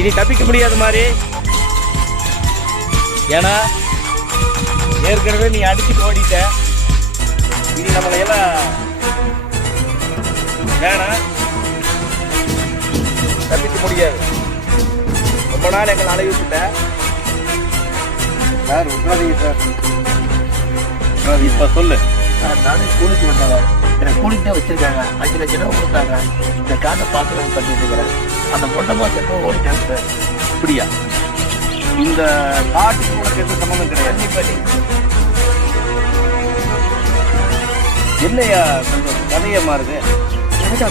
இனி தப்பிக்க முடியாத மாதிரி. ஏன்னா ஏற்கனவே நீ அடிச்சுட்டு ஓடிட்ட. இனி நம்மளை எல்லாம் வேணாம், தப்பிக்க முடியாது. ரொம்ப நாள் எங்களை அழகி விட்டுட்ட சார். விட்டுறாதீங்க சார். இப்ப சொல்லு. நானே கூலிக்கு வந்தாங்க, எனக்கு கூலிக்கு தான் வச்சிருக்காங்க. 5 லட்சம் ரூபா கொடுத்தாங்க. இந்த காட்டை பார்த்து பண்ணிட்டு இருக்கிறேன். அந்த மொட்டமா செப்போ ஓடிட்டாங்க சார். அப்படியா? இந்த காட்டுக்கு உனக்கு எந்த சம்மந்தம் கிடையாது. என்னையா கதையா மாறுது? எனக்கு